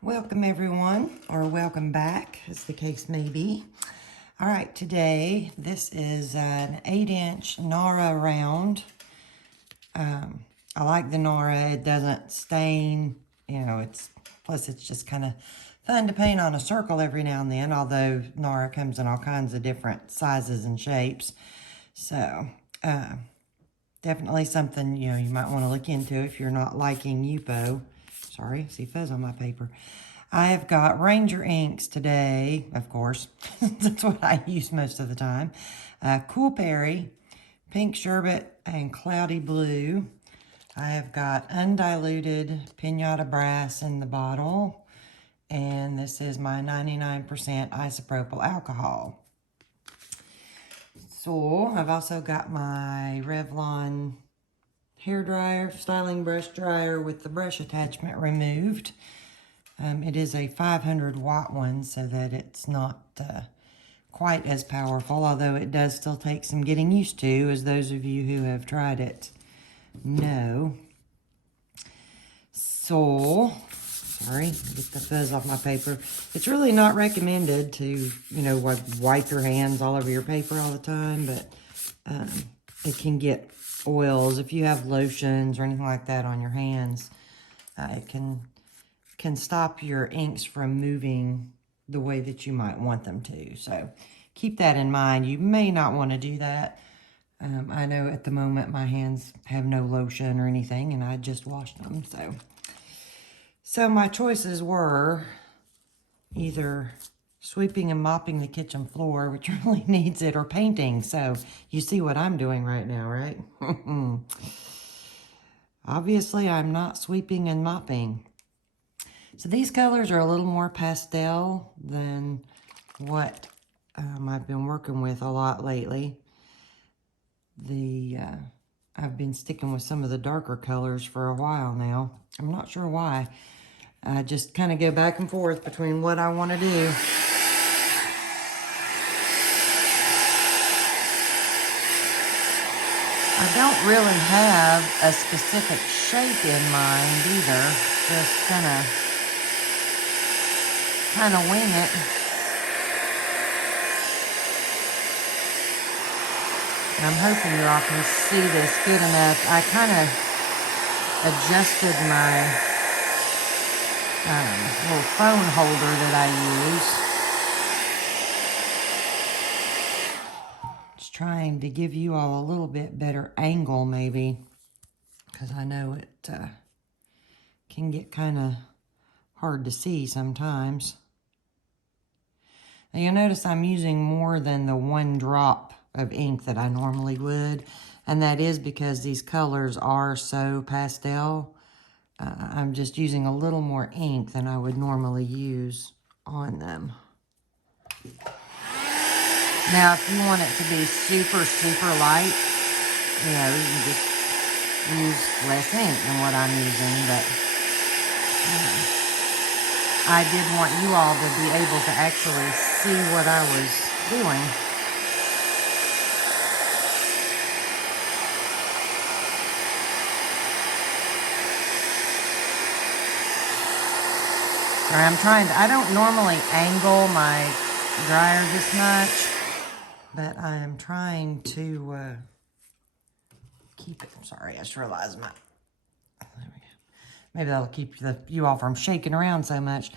Welcome everyone, or welcome back, as the case may be. All right, today this is an 8-inch NARA round. I like the NARA. It doesn't stain, plus it's just kind of fun to paint on a circle every now and then, although NARA comes in all kinds of different sizes and shapes. So, definitely something, you might want to look into if you're not liking Yupo. Sorry, see fuzz on my paper. I have got Ranger inks today, of course. That's what I use most of the time. Cool Peri, Pink Sherbet, and Cloudy Blue. I have got undiluted Piñata Brass in the bottle. And this is my 99% isopropyl alcohol. So, I've also got my Revlon hairdryer, styling brush dryer with the brush attachment removed. It is a 500 watt one, so that it's not quite as powerful, although it does still take some getting used to, as those of you who have tried it know. So, sorry, get the fuzz off my paper. It's really not recommended to, wipe your hands all over your paper all the time, but it can get oils. If you have lotions or anything like that on your hands, it can stop your inks from moving the way that you might want them to. So keep that in mind. You may not want to do that. I know at the moment my hands have no lotion or anything, and I just washed them. So my choices were either sweeping and mopping the kitchen floor, which really needs it, or painting. So you see what I'm doing right now, right? Obviously, I'm not sweeping and mopping. So these colors are a little more pastel than what I've been working with a lot lately. I've been sticking with some of the darker colors for a while now. I'm not sure why. I just kind of go back and forth between what I want to do. I don't really have a specific shape in mind either. Just gonna kind of wing it. And I'm hoping you all can see this good enough. I kind of adjusted my little phone holder that I use. Just trying to give you all a little bit better angle maybe, because I know it can get kind of hard to see sometimes. Now you'll notice I'm using more than the 1 drop of ink that I normally would, and that is because these colors are so pastel. I'm just using a little more ink than I would normally use on them. Now, if you want it to be super, super light, you can just use less ink than what I'm using, but I did want you all to be able to actually see what I was doing. Sorry, I don't normally angle my dryer this much, but I am trying to keep it. Sorry, I just realized there we go. Maybe that'll keep you all from shaking around so much.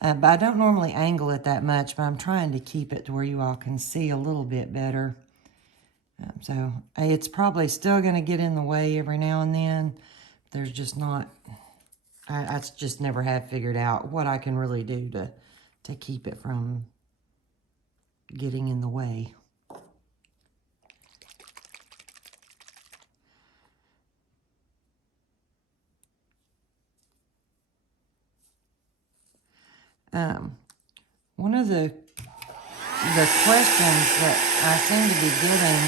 But I don't normally angle it that much, but I'm trying to keep it to where you all can see a little bit better. So it's probably still going to get in the way every now and then. There's just not... I just never have figured out what I can really do to keep it from getting in the way. One of the questions that I seem to be getting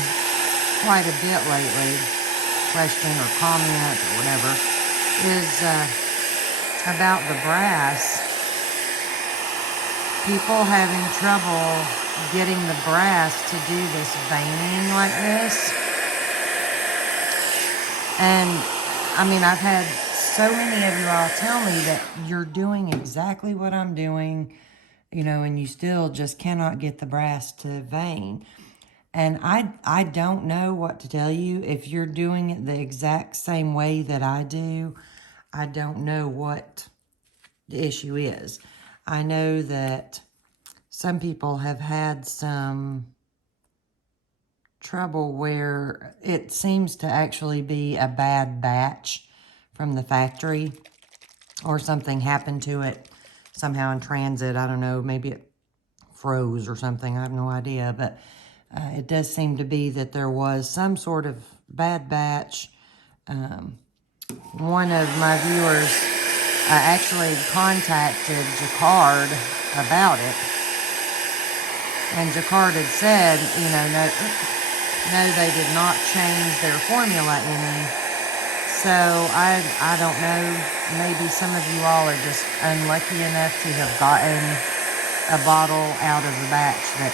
quite a bit lately, question or comment or whatever, is about the brass. People having trouble getting the brass to do this veining like this. And I mean, I've had so many of you all tell me that you're doing exactly what I'm doing, you know, and you still just cannot get the brass to vein. And I don't know what to tell you. If you're doing it the exact same way that I do, I don't know what the issue is. I know that some people have had some trouble where it seems to actually be a bad batch from the factory, or something happened to it somehow in transit. I don't know, maybe it froze or something. I have no idea, but it does seem to be that there was some sort of bad batch. One of my viewers actually contacted Jacquard about it, and Jacquard had said, you know, no, they did not change their formula any. So I don't know, maybe some of you all are just unlucky enough to have gotten a bottle out of the batch that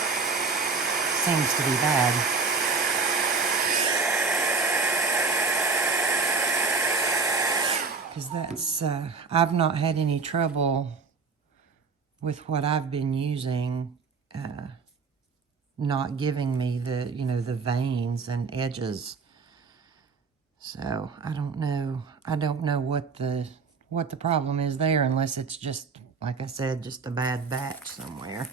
seems to be bad. Because that's, I've not had any trouble with what I've been using, not giving me the, you know, the veins and edges. So I don't know what the problem is there, unless it's just, like I said, just a bad batch somewhere.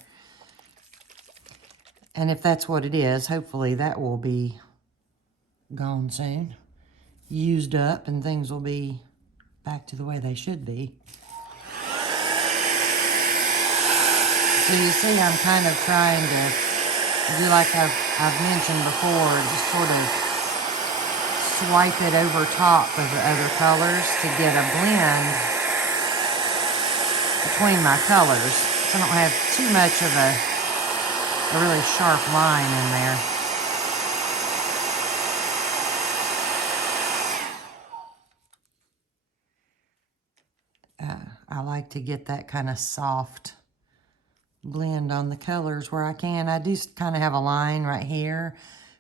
And if that's what it is, hopefully that will be gone soon, used up, and things will be back to the way they should be. So you see, I'm kind of trying to do like I've mentioned before, just sort of swipe it over top of the other colors to get a blend between my colors, so I don't have too much of a really sharp line in there. I like to get that kind of soft blend on the colors where I can. I do kind of have a line right here,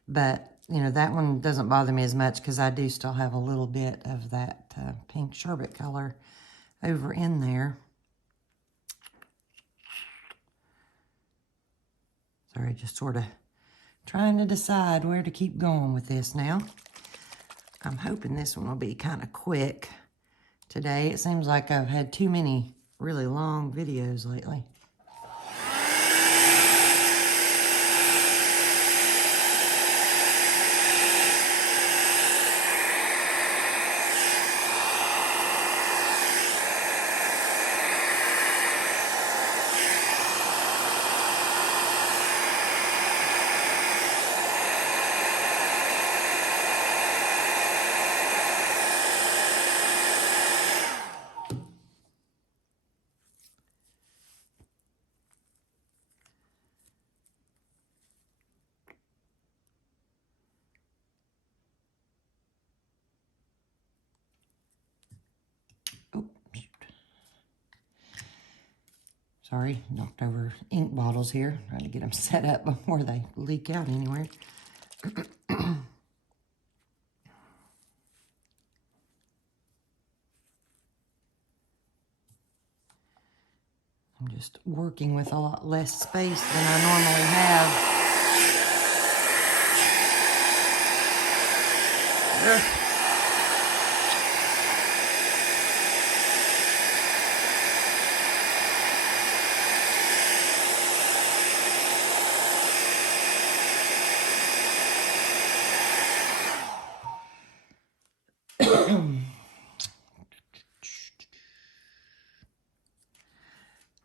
but you know, that one doesn't bother me as much because I do still have a little bit of that pink sherbet color over in there. Sorry, just sort of trying to decide where to keep going with this now. I'm hoping this one will be kind of quick today. It seems like I've had too many really long videos lately. Sorry, knocked over ink bottles here. Trying to get them set up before they leak out anywhere. I'm just working with a lot less space than I normally have. Ugh.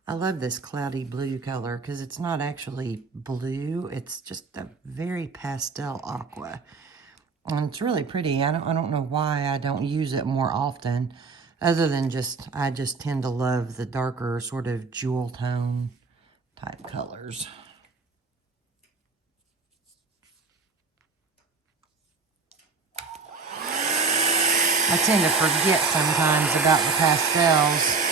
I love this cloudy blue color because it's not actually blue. It's just a very pastel aqua. And it's really pretty. I don't know why I don't use it more often, other than I just tend to love the darker sort of jewel tone type colors. I tend to forget sometimes about the pastels.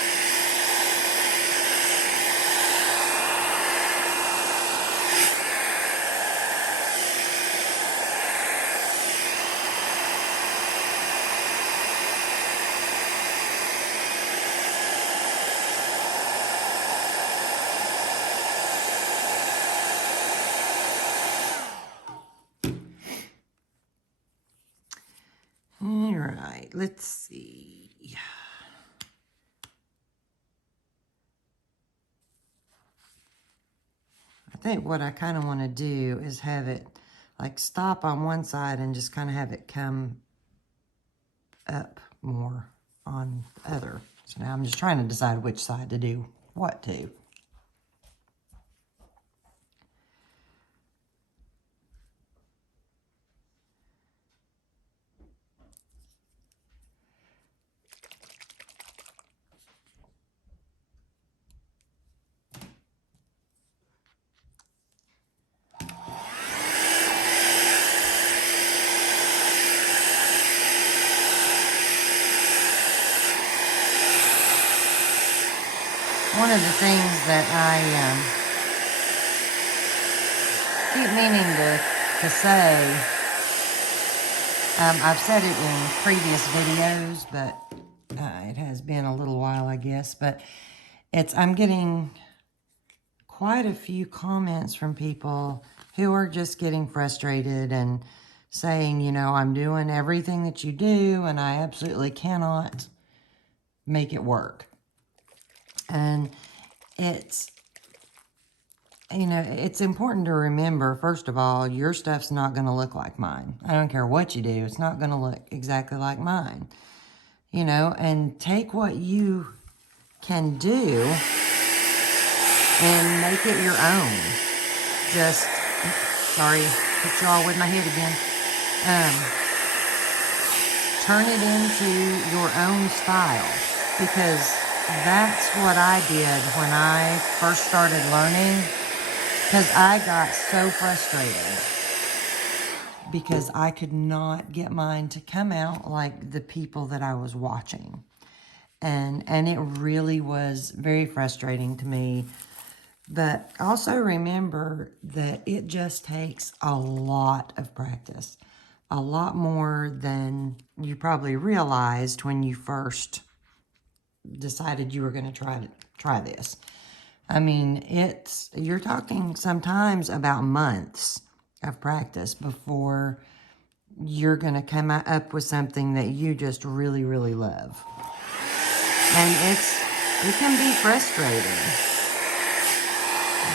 let's see. I think what I kind of want to do is have it like stop on one side and just kind of have it come up more on the other. So now I'm just trying to decide which side to do what to. One of the things that I keep meaning to say, I've said it in previous videos, but it has been a little while, I guess, but I'm getting quite a few comments from people who are just getting frustrated and saying, you know, I'm doing everything that you do and I absolutely cannot make it work. And it's, you know, it's important to remember, first of all, your stuff's not going to look like mine. I don't care what you do. It's not going to look exactly like mine. You know, and take what you can do and make it your own. Just, sorry, hit y'all with my head again. Turn it into your own style, because that's what I did when I first started learning, because I got so frustrated because I could not get mine to come out like the people that I was watching. And it really was very frustrating to me. But also remember that it just takes a lot of practice, a lot more than you probably realized when you first decided you were going to try this. I mean, you're talking sometimes about months of practice before you're going to come up with something that you just really, really love. And it can be frustrating.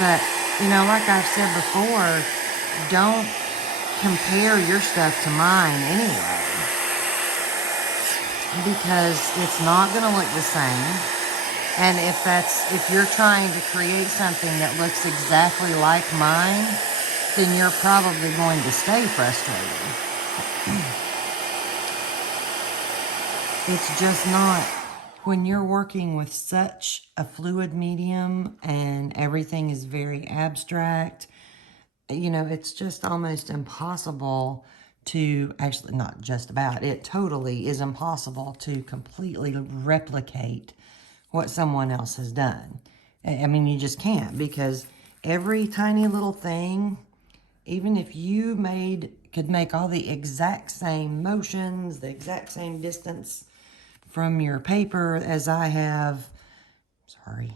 But, you know, like I've said before, don't compare your stuff to mine anyway, because it's not going to look the same. And if you're trying to create something that looks exactly like mine, then you're probably going to stay frustrated. It's just not. When you're working with such a fluid medium and everything is very abstract, you know, it's just almost impossible to actually, not just about, it totally is impossible to completely replicate what someone else has done. I mean, you just can't, because every tiny little thing, even if you could make all the exact same motions, the exact same distance from your paper as I have, sorry,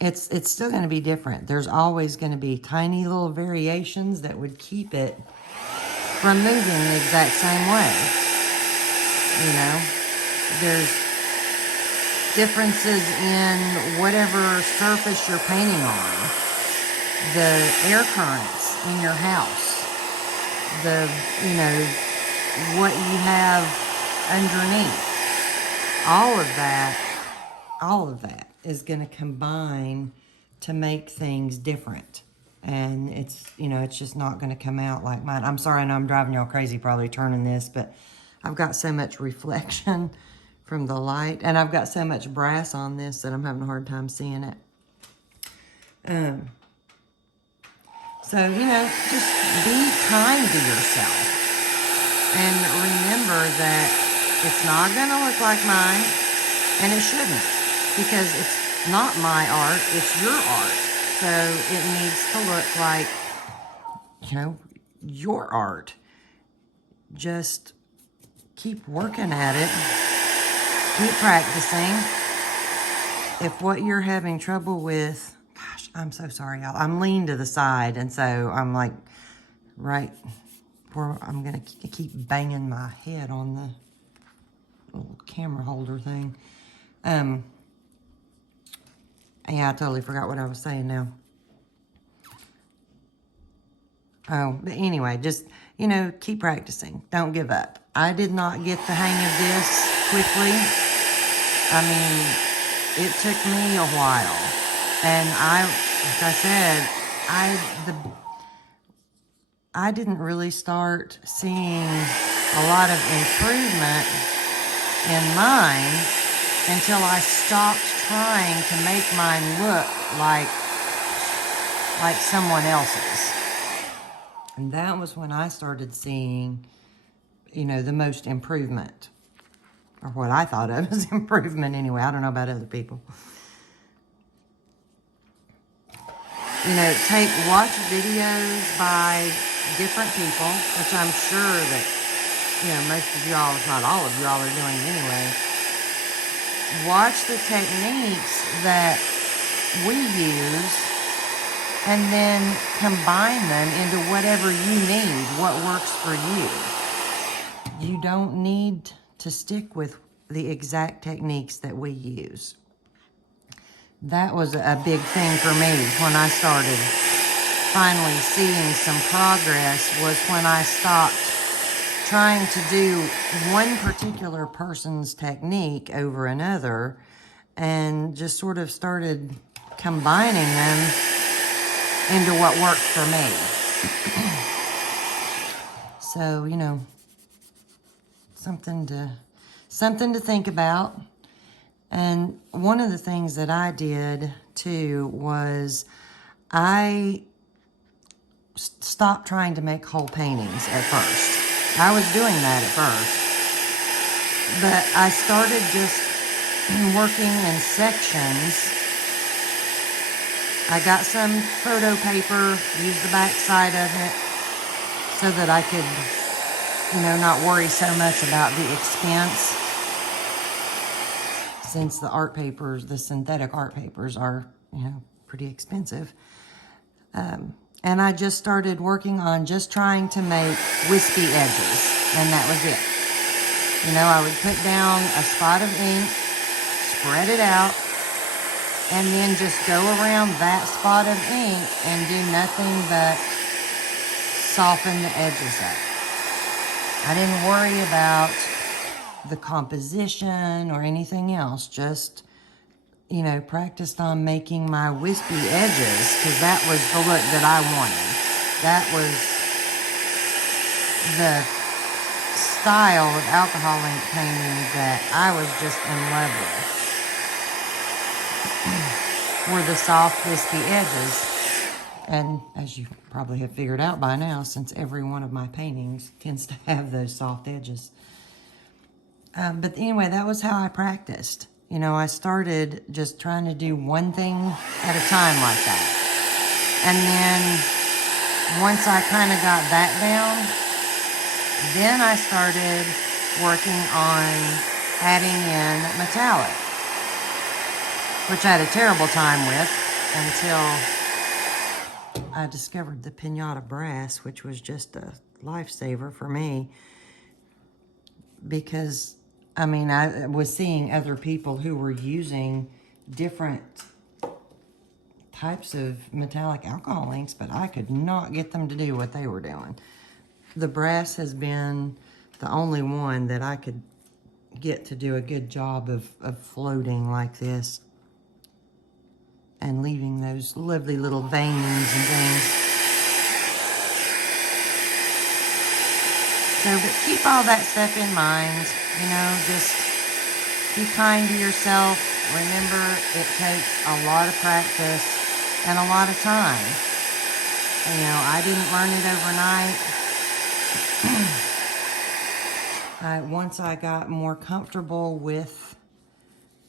it's still going to be different. There's always going to be tiny little variations that would keep it from moving the exact same way. You know, there's differences in whatever surface you're painting on, the air currents in your house, you know, what you have underneath. All of that is going to combine to make things different. And it's, you know, it's just not going to come out like mine. I'm sorry, I know I'm driving y'all crazy probably turning this, but I've got so much reflection from the light, and I've got so much brass on this that I'm having a hard time seeing it. So, you know, just be kind to yourself. And remember that it's not going to look like mine, and it shouldn't, because it's not my art, it's your art. So it needs to look like, you know, your art. Just keep working at it. Keep practicing. If what you're having trouble with, gosh, I'm so sorry, y'all. I'm leaning to the side, and so I'm like, right where I'm going to keep banging my head on the little camera holder thing. Yeah, I totally forgot what I was saying now. Oh, but anyway, just, you know, keep practicing. Don't give up. I did not get the hang of this quickly. I mean, it took me a while. And like I said, I didn't really start seeing a lot of improvement in mine until I stopped trying to make mine look like someone else's. And that was when I started seeing, you know, the most improvement. Or what I thought of as improvement anyway. I don't know about other people. You know, watch videos by different people, which I'm sure that, you know, most of y'all, if not all of y'all, are doing anyway. Watch the techniques that we use and then combine them into whatever you need, what works for you. You don't need to stick with the exact techniques that we use. That was a big thing for me when I started finally seeing some progress, was when I stopped trying to do one particular person's technique over another and just sort of started combining them into what worked for me. So, you know, something to think about. And one of the things that I did too was I stopped trying to make whole paintings at first. I was doing that at first, but I started just working in sections. I got some photo paper, used the back side of it so that I could, you know, not worry so much about the expense, since the art papers, the synthetic art papers are, you know, pretty expensive. And I just started working on just trying to make wispy edges, and that was it. You know, I would put down a spot of ink, spread it out, and then just go around that spot of ink and do nothing but soften the edges up. I didn't worry about the composition or anything else, just, you know, practiced on making my wispy edges, because that was the look that I wanted. That was the style of alcohol ink painting that I was just in love with, were the soft wispy edges. And as you probably have figured out by now, since every one of my paintings tends to have those soft edges. But anyway, that was how I practiced. You know, I started just trying to do one thing at a time like that. And then once I kind of got that down, then I started working on adding in metallic, which I had a terrible time with until I discovered the Piñata brass, which was just a lifesaver for me. Because, I mean, I was seeing other people who were using different types of metallic alcohol inks, but I could not get them to do what they were doing. The brass has been the only one that I could get to do a good job of floating like this and leaving those lovely little veins and things. So, but keep all that stuff in mind, you know, just be kind to yourself. Remember, it takes a lot of practice and a lot of time. You know, I didn't learn it overnight. Once I got more comfortable with,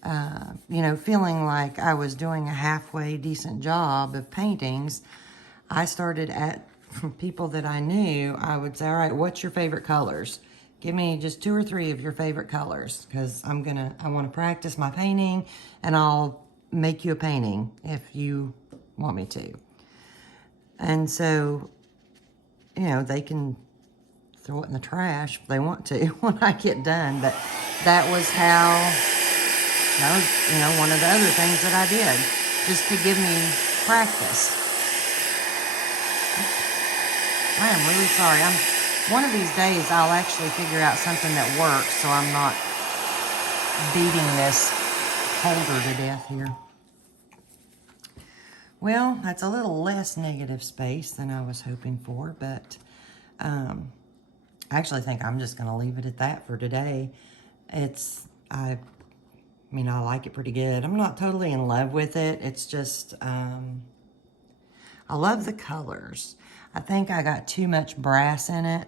you know, feeling like I was doing a halfway decent job of paintings, I started at people that I knew. I would say, all right, what's your favorite colors? Give me just 2 or 3 of your favorite colors, because I want to practice my painting, and I'll make you a painting if you want me to. And so, you know, they can throw it in the trash if they want to when I get done, but that was how, that was, you know, one of the other things that I did, just to give me practice. I am really sorry. One of these days I'll actually figure out something that works so I'm not beating this holder to death here. Well, that's a little less negative space than I was hoping for, but I actually think I'm just going to leave it at that for today. I mean, I like it pretty good. I'm not totally in love with it. It's just, I love the colors. I think I got too much brass in it.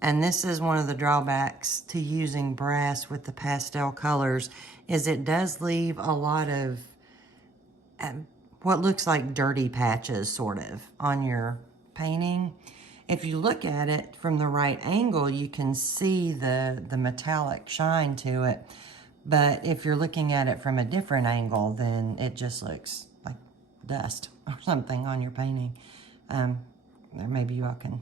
And this is one of the drawbacks to using brass with the pastel colors, is it does leave a lot of what looks like dirty patches, sort of, on your painting. If you look at it from the right angle, you can see the metallic shine to it. But if you're looking at it from a different angle, then it just looks like dust or something on your painting. Or maybe you can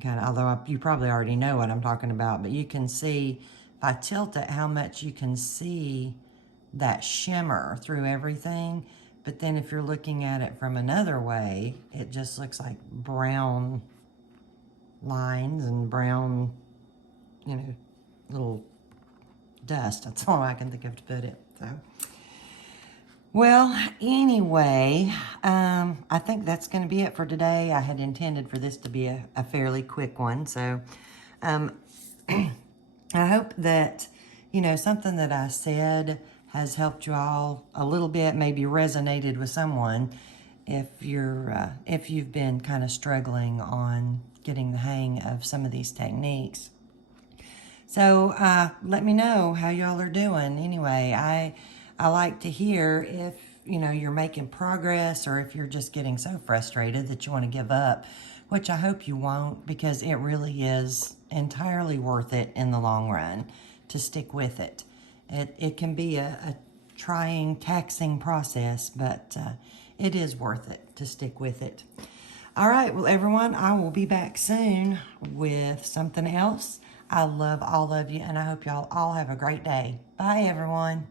kind of, although you probably already know what I'm talking about, but you can see, if I tilt it, how much you can see that shimmer through everything. But then if you're looking at it from another way, it just looks like brown lines and brown, you know, little dust. That's all I can think of to put it. So, well, anyway, I think that's going to be it for today. I had intended for this to be a fairly quick one. So, I hope that, you know, something that I said has helped you all a little bit, maybe resonated with someone if you've been kind of struggling on getting the hang of some of these techniques. So let me know how y'all are doing. Anyway, I like to hear if, you know, you're making progress or if you're just getting so frustrated that you want to give up, which I hope you won't, because it really is entirely worth it in the long run to stick with it. It can be a trying, taxing process, but it is worth it to stick with it. All right, well, everyone, I will be back soon with something else. I love all of you, and I hope y'all all have a great day. Bye, everyone.